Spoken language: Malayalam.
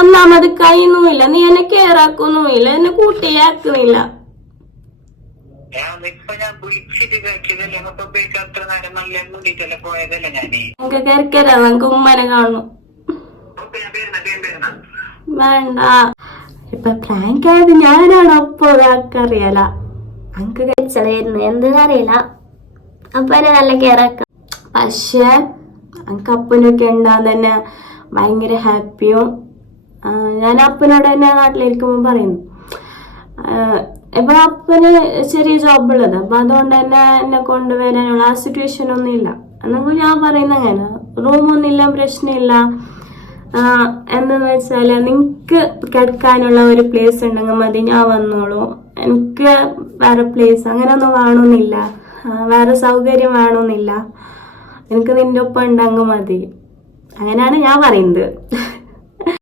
ഒന്നാമത് കഴിയുന്നുമില്ല, നീ എന്നെ കെയറാക്കുന്നുമില്ല, എന്നെ കൂട്ടിയാക്കുന്നില്ല. നമുക്ക് കരക്കരാ, നമുക്ക് ഉമ്മനെ കാണുന്നു. വേണ്ട, ഇപ്പൊ പ്രാങ്ക് ആയത് ഞാനാണ്. അപ്പൊ അറിയാല അങ്ക് കഴിച്ചതായിരുന്നു, എന്തെന്നറിയില്ല. അപ്പനെ നല്ല കെയറാക്കാം. പക്ഷെ അനക്ക് അപ്പനൊക്കെ ഉണ്ടാകുന്ന തന്നെ ഭയങ്കര ഹാപ്പിയും. ഞാൻ അപ്പനോട് തന്നെ നാട്ടിലിരിക്കുമ്പോ പറയുന്നു, ഇപ്പൊ അപ്പന് ചെറിയ ജോബുള്ളത്, അപ്പൊ അതുകൊണ്ട് തന്നെ എന്നെ കൊണ്ടുവരാനുള്ള ആ സിറ്റുവേഷൻ ഒന്നും ഇല്ല. എന്നെങ്കിൽ ഞാൻ പറയുന്ന അങ്ങനെ റൂമൊന്നുമില്ല, പ്രശ്നമില്ല. എന്തെന്ന് വെച്ചാല് നിങ്ങക്ക് കിടക്കാനുള്ള ഒരു പ്ലേസ് ഉണ്ടെങ്കിൽ മതി, ഞാൻ വന്നോളൂ. എനിക്ക് വേറെ പ്ലേസ് അങ്ങനെ ഒന്നും വേണമെന്നില്ല, വേറെ സൗകര്യം വേണമെന്നില്ല. എനിക്ക് നിന്റെ ഒപ്പം ഉണ്ടെങ്കിൽ മതി. അങ്ങനെയാണ് ഞാൻ പറയുന്നത്.